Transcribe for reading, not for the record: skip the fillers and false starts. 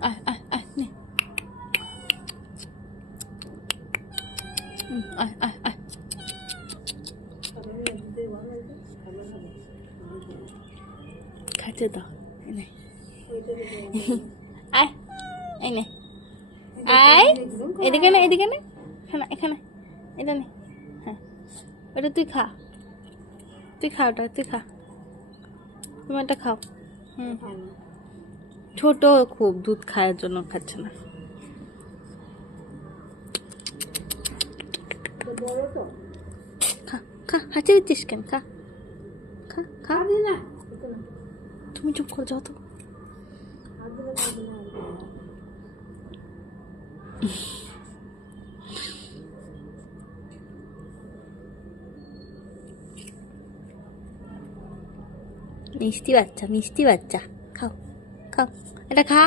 আয় আয় আয় নে আয় আয় আয় খাইতে দাও এনে আয় এনে আয় এদিকে না এদিকে না এখানে এখানে এটা নে হ্যাঁ ওটা তুই খা ওটা তুই খা তুমি একটা খাও ছোট খুব দুধ খাওয়ার জন্য খাচ্ছে না খা খা হাঁচি দিচ্ছিস কেন খা খা খা না তুমি চুপ করে যাও তো মিষ্টি বাচ্চা খাও খাও এটা খা